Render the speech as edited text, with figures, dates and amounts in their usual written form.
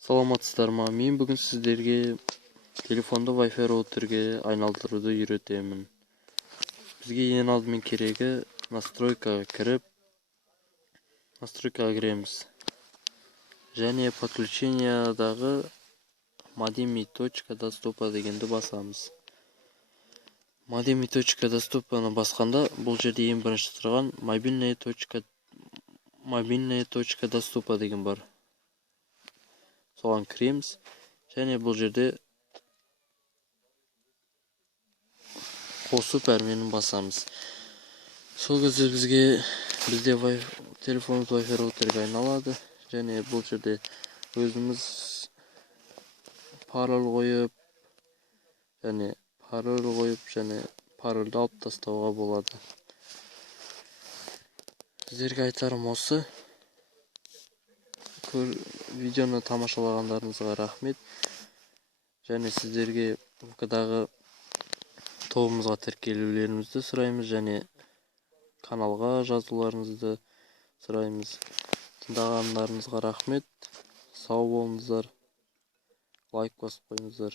Саламатсыздар ма? Мен бүгін сіздерге телефонды Wi-Fi роутерге айналдыруды үйретемін. Бізге ең алдымен керегі настройкаға кіреміз. Және подключениядағы модеми точка доступа дегенді басамыз. Модеми точка доступаны басқанда бұл жерде ең бірінші тұрған мобильная точка доступа деген бар. Соған кіреміз. Және бұл жерде қосу пәрменін басамыз. Сол кезде бізде телефонымыз Wi-Fi роутерге айналады. Және бұл жерде өзіміз пароль қойып, және парольді алып тастауға болады. Сіздерге айтарым осы. Видеоны тамашалағандарыңызға рахмет. Және сіздерге ВК-дағы тобымызға тіркелулеріңізді сұраймыз, және каналға жазуларыңызды сұраймыз. Тыңдағандарыңызға рахмет. Сау болыңыздар. Лайк басып қойыңыздар.